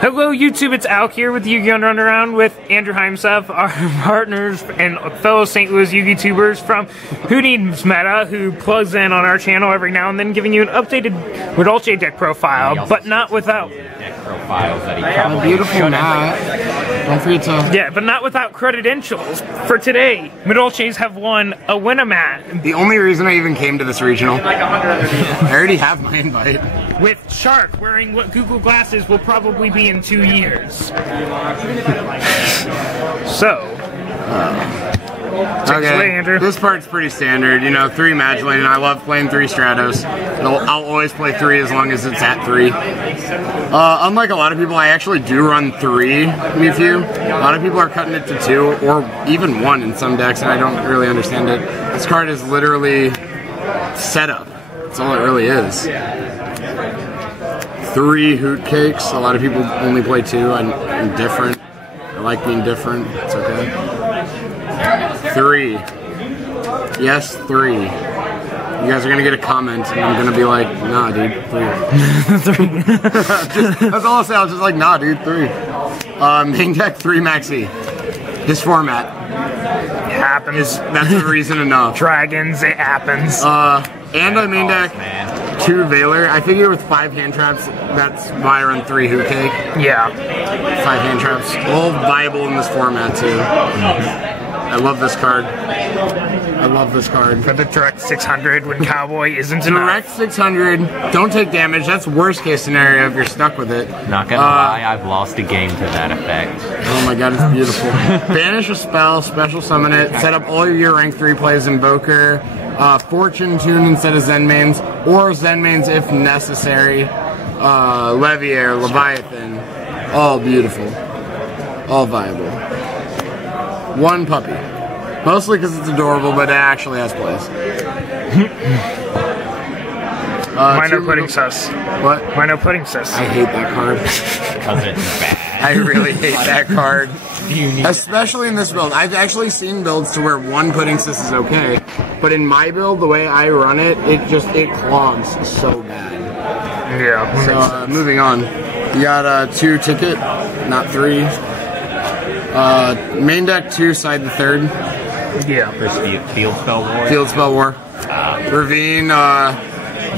Hello YouTube, it's Alk here with Yu-Gi-Oh! Runaround with Andrew Heimsath, our partners and fellow St. Louis Yu-Gi tubers from Who Needs Meta, who plugs in on our channel every now and then, giving you an updated Madolche Deck profile, but not without deck profiles that he comes. Beautiful Matt. Don't forget to... Yeah, but not without credentials. For today, Madolches have won a Win-aMat. The only reason I even came to this regional, I already have my invite. With Shark wearing what Google Glasses will probably be in 2 years. So, take it away, Andrew. This part's pretty standard. You know, 3 Madolche, and I love playing 3 Stratos. I'll always play 3 as long as it's at 3. Unlike a lot of people, I actually do run 3 Mewtwo. A lot of people are cutting it to 2 or even 1 in some decks, and I don't really understand it. This card is literally setup. That's all it really is. 3 Hoot Cakes. A lot of people only play 2. I'm different. I like being different. It's okay. 3. Yes, 3. You guys are gonna get a comment, and I'm gonna be like, nah, dude, 3. That's all I'll say. I was just like, nah, dude, 3. Main deck 3 Maxi. This format. It happens. That's a reason enough. Dragons, it happens. And I main deck 2 Veiler. I figure with 5 hand traps, that's why I run 3 Hoot Cake. Yeah. 5 hand traps. All viable in this format, too. I love this card. I love this card. For the direct 600 when Cowboy isn't enough. Direct 600. Don't take damage. That's worst case scenario if you're stuck with it. Not gonna lie, I've lost a game to that effect. Oh my god, it's beautiful. Banish a spell, special summon it, set up all your rank 3 plays Invoker, Fortune Tune instead of Zen mains, or Zen mains if necessary, Leviair, Leviathan, all beautiful. All viable. 1 puppy. Mostly because it's adorable, but it actually has plays. Minor Pudding Sus. What? Minor Pudding Sus. I hate that card. Because it's bad. I really hate that card. Especially in this build. I've actually seen builds to where 1 Pudding Sus is okay, but in my build, the way I run it, it clogs so bad. Yeah. So, moving on. You got 2 Ticket, not 3. Main deck 2, side the 3rd. Yeah. First Field Spell War. Field Spell War. Ravine,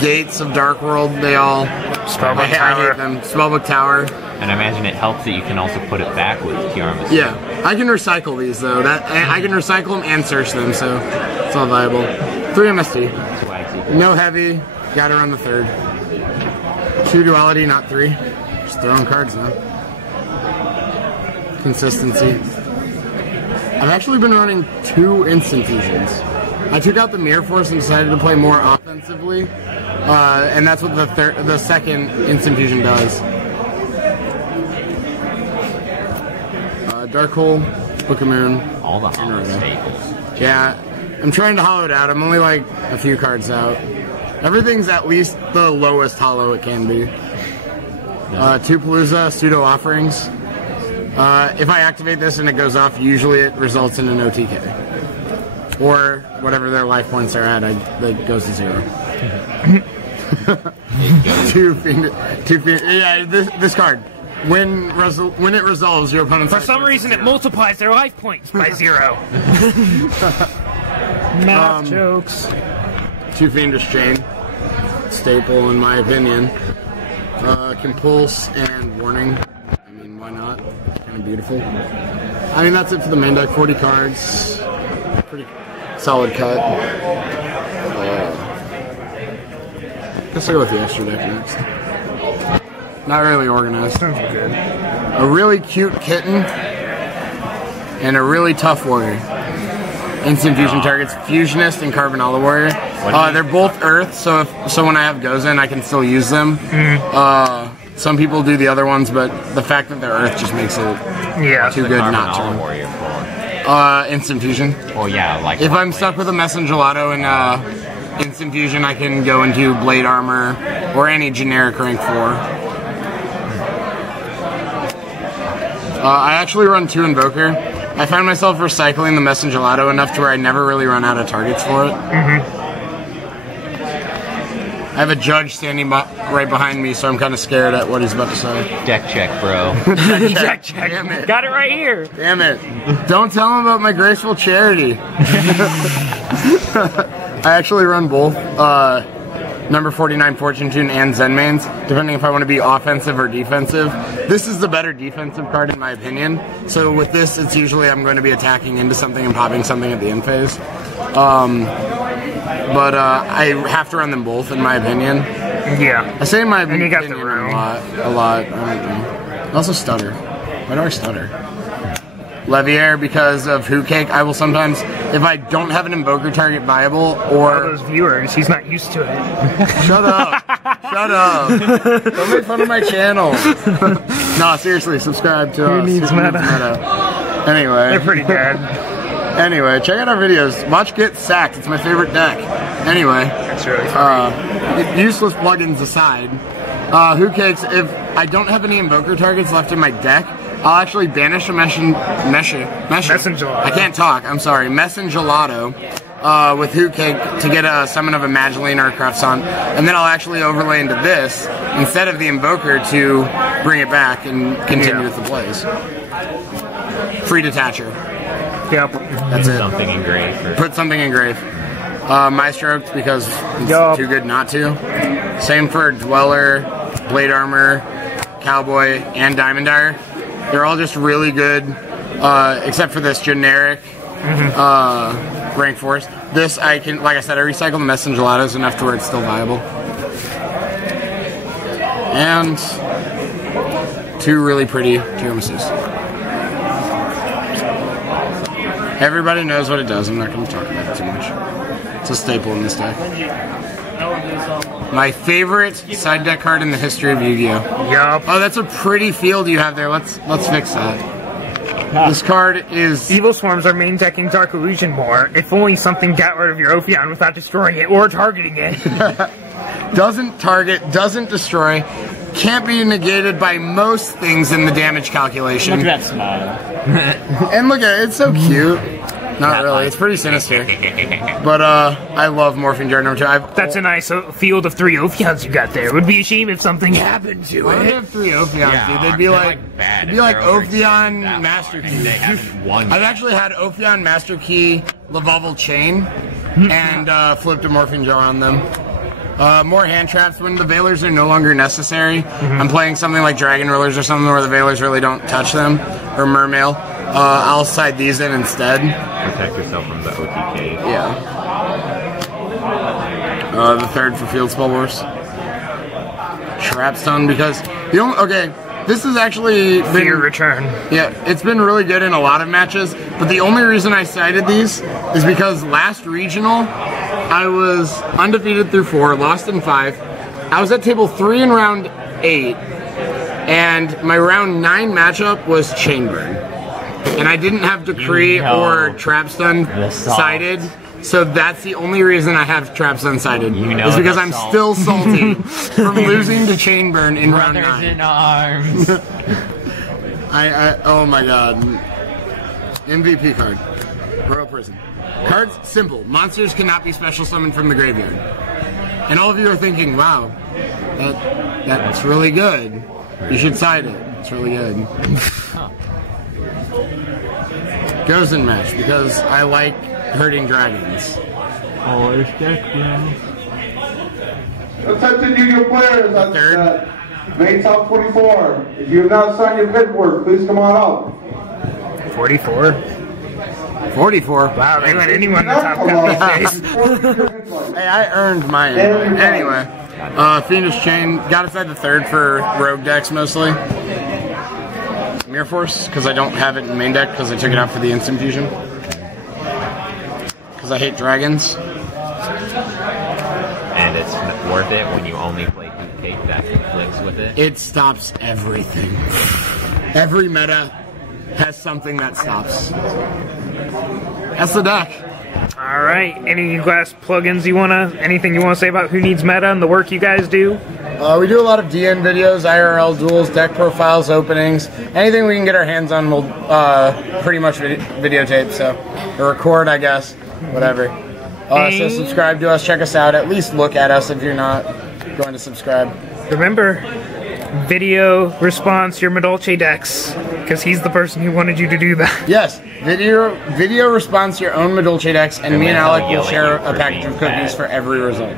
Gates of Dark World, they all... Spellbook I Tower. hate them. Spellbook Tower. And I imagine it helps that you can also put it back with Kiarma. Yeah, I can recycle these though. I can recycle them and search them, so it's all viable. 3 MST. No heavy. Gotta run the 3rd. 2 Duality, not 3. Just throwing cards now. Consistency. I've actually been running 2 Instant Fusions. I took out the Mirror Force and decided to play more offensively, and that's what the second Instant Fusion does. Dark Hole, Book of Moon. All the hollow staples. Yeah, I'm trying to hollow it out. I'm only like a few cards out. Everything's at least the lowest hollow it can be. 2 Palooza, Pseudo Offerings. If I activate this and it goes off, usually it results in an OTK. Or whatever their life points are at, it goes to 0. 2 Fiend. Yeah, this card. When it resolves, your opponent's For some reason, it multiplies their life points by 0. Math jokes. 2 Fiendish Chain. Staple, in my opinion. Compulse and Warning. I mean, why not? Kind of beautiful. I mean, that's it for the main deck. 40 cards. Pretty solid cut. Guess I'll go with the extra deck next. Not really organized. Sounds good. A really cute kitten and a really tough warrior. Instant fusion targets Fusionist and Carbonella Warrior. They're both Earth, so when I have Gozen, I can still use them. Some people do the other ones, but the fact that they're Earth just makes it too good not to. Warrior for? Instant fusion. Oh yeah, like if I'm stuck with a Messengelato and instant fusion, I can go into Blade Armor or any generic rank 4. I actually run 2 Invoker. I find myself recycling the Messengelato enough to where I never really run out of targets for it. I have a judge standing right behind me, so I'm kind of scared at what he's about to say. Deck check, bro. Deck check. Damn it. Got it right here. Damn it. Don't tell him about my graceful charity. I actually run both number 49 Fortune Tune and Zen Mains, depending if I want to be offensive or defensive. This is the better defensive card in my opinion. So with this, it's usually I'm going to be attacking into something and popping something at the end phase. But I have to run them both in my opinion. Yeah. I say in my opinion you got the room. a lot. I don't know. I also stutter. Why do I stutter? Leviair because of Who Cake. I will sometimes, if I don't have an Invoker target viable or... All those viewers, he's not used to it. Shut up. Shut up. Don't make fun of my channel. No, seriously, subscribe to us. Who needs meta? Anyway. They're pretty good. Anyway, check out our videos. Watch Get Sacked. It's my favorite deck. Anyway. That's really funny. Useless plugins aside, Who Cakes, if I don't have any Invoker targets left in my deck, I'll actually banish a Messengelato. I can't talk, I'm sorry. Messengelato with Who Cake to get a summon of a Mageline or a Craftsont, and then I'll actually overlay into this instead of the Invoker to bring it back and continue with the plays. Free Detacher. Yep. That's it. Something in grave. Put something in grave. Maestro because it's too good not to. Same for Dweller, Blade Armor, Cowboy, and Diamond Dyer. They're all just really good, except for this generic rank force. This I can, like I said, I recycle the Messengelatos enough to where it's still viable. And two really pretty Tiramisus. Everybody knows what it does. I'm not going to talk about it too much. It's a staple in this deck. My favorite side deck card in the history of Yu-Gi-Oh! Yup. Oh, that's a pretty field you have there. Let's fix that. This card is... Evil Swarms are main decking Dark Illusion more. If only something got rid of your Ophion without destroying it or targeting it. Doesn't target, doesn't destroy, can't be negated by most things in the damage calculation. Look at that smile. And look at it, it's so cute. Not really, it's pretty sinister. But I love Morphing Jar number 2. That's a nice field of 3 Ophions you got there. It would be a shame if something happened to Why do they it. have 3 Ophions, dude? They'd be like Ophion Master Key. I've actually had Ophion Master Key Levavel Chain and flipped a Morphing Jar on them. More hand traps when the Veilers are no longer necessary. I'm playing something like Dragon Rulers or something where the Veilers really don't touch them, or Mermail. I'll side these in instead. Protect yourself from the OTK. Yeah. The third for Field Spell Wars. Trapstone because the only this has actually been Fear Return. Yeah, it's been really good in a lot of matches, but the only reason I cited these is because last regional I was undefeated through 4, lost in 5. I was at table 3 in round 8, and my round 9 matchup was Chainburn. And I didn't have Decree or Trapstun sided, so that's the only reason I have Trapstun sided. Is because I'm still salty from losing to Chainburn in round 9. In arms. Oh my god. MVP card. Royal Prison. Cards, simple. Monsters cannot be special summoned from the graveyard. And all of you are thinking, wow, that's really good. You should side it. It's really good. Goes in match because I like hurting dragons. Attention Yu-Gi-Oh players on Third. main top 44. If you have not signed your paperwork, please come on up. 44. 44. Wow, they let anyone in the top 10 these days. Hey, I earned mine. Anyway, Fiendish Chain. Got aside the third for rogue decks mostly. Mirror Force, because I don't have it in main deck because I took it out for the instant fusion. Because I hate dragons. And it's worth it when you only play Who Cake that conflicts with it. It stops everything. Every meta has something that stops. That's the deck. All right. Any last plugins anything you wanna say about Who Needs Meta and the work you guys do? We do a lot of DN videos, IRL duels, deck profiles, openings. Anything we can get our hands on, we'll pretty much videotape. So, or record, I guess. Whatever. So subscribe to us, check us out. At least look at us if you're not. going to subscribe. Remember, video response your Madolche decks, because he's the person who wanted you to do that. Yes, video response to your own Madolche decks, and me and Alec will share a package of cookies for every result.